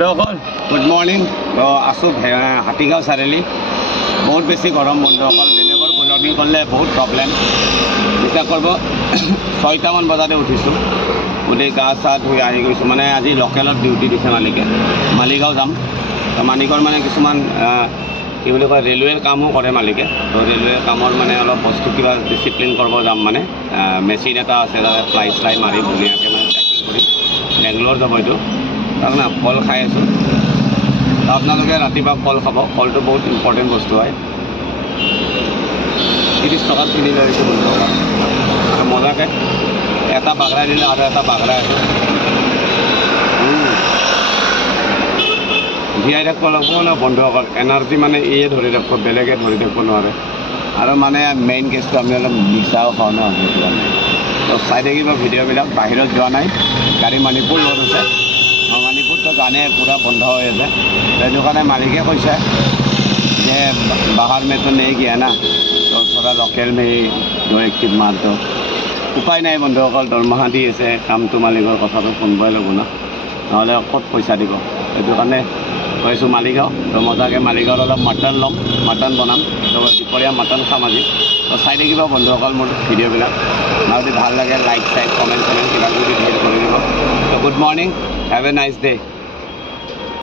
good morning আছোঁ হাতীগাঁও চাৰিআলি বহুত বেছি গৰম বন্ধুসকল বেলেগৰ গোলনি কৰিলে বহুত প্ৰব্লেম বিশ্বাস কৰিব 6টামান বজাতে উঠিছোঁ উঠি গা চা ধুই আহি গৈছোঁ মানে আজি লোকেলত ডিউটি দিছে মালিকে মালিগাঁও যাম মালিকৰ মানে কিছুমান কি বুলি কয় ৰেলৱেৰ কামো কৰে মালিকে তো ৰেলৱেৰ কামৰ মানে অলপ বস্তু কিবা ডিচিপ্লিন কৰিব যাম মানে মেচিন এটা আছে তাতে ফ্লাই শ্লাই মাৰি ধুনীয়াকৈ মানে পেকিং কৰি বেংগলোৰ যাব এইটো তাক না ফল খাই আছোঁ আপোনালোকে ৰাতিপুৱা ফল খাব ফলটো বহুত ইম্পৰ্টেণ্ট বস্তু হয় 30 টকাত কিনি লৈ আহিছোঁ বন্ধুসকল মজাকৈ এটা বাগৰাই দিলে আৰু এটা বাগৰাই আছোঁ জীয়াই থাকিব লাগিব ন বন্ধুসকল এনাৰ্জি মানে ইয়ে ধৰি ৰাখিব বেলেগে ধৰি থাকিব নোৱাৰে আৰু মানে মেইন কেছটো আমি অলপ নিচাও খাওঁ ন সেইটো কাৰণে তো চাই থাকিব ভিডিঅ'বিলাক বাহিৰত যোৱা নাই গাড়ী মণিপুৰ লোড আছে মণিপুৰটো জানে পূৰা বন্ধ হৈ আছে সেইটো কাৰণে মালিকে কৈছে যে বাহাৰ মে তো নেই গিয়া না তো থোড়া লোকেল মে দো এক টিপ মাৰ দো উপায় নাই বন্ধুসকল দৰমহা দি আছে কামটো মালিকৰ কথাটো শুনবই লাগিব ন নহ'লে ক'ত পইচা দিব সেইটো কাৰণে কৈছোঁ মালিগাঁও তো মজাকৈ মালিগাঁৱত অলপ মটন ল'ম মটন বনাম তো দুপৰীয়া মটন খাম আজি তো চাই থাকিব বন্ধুসকল মোৰ ভিডিঅ'বিলাক আৰু যদি ভাল লাগে লাইক চাইক কমেণ্ট কিবা কিবি কৰি দিব তো good morning have a nice day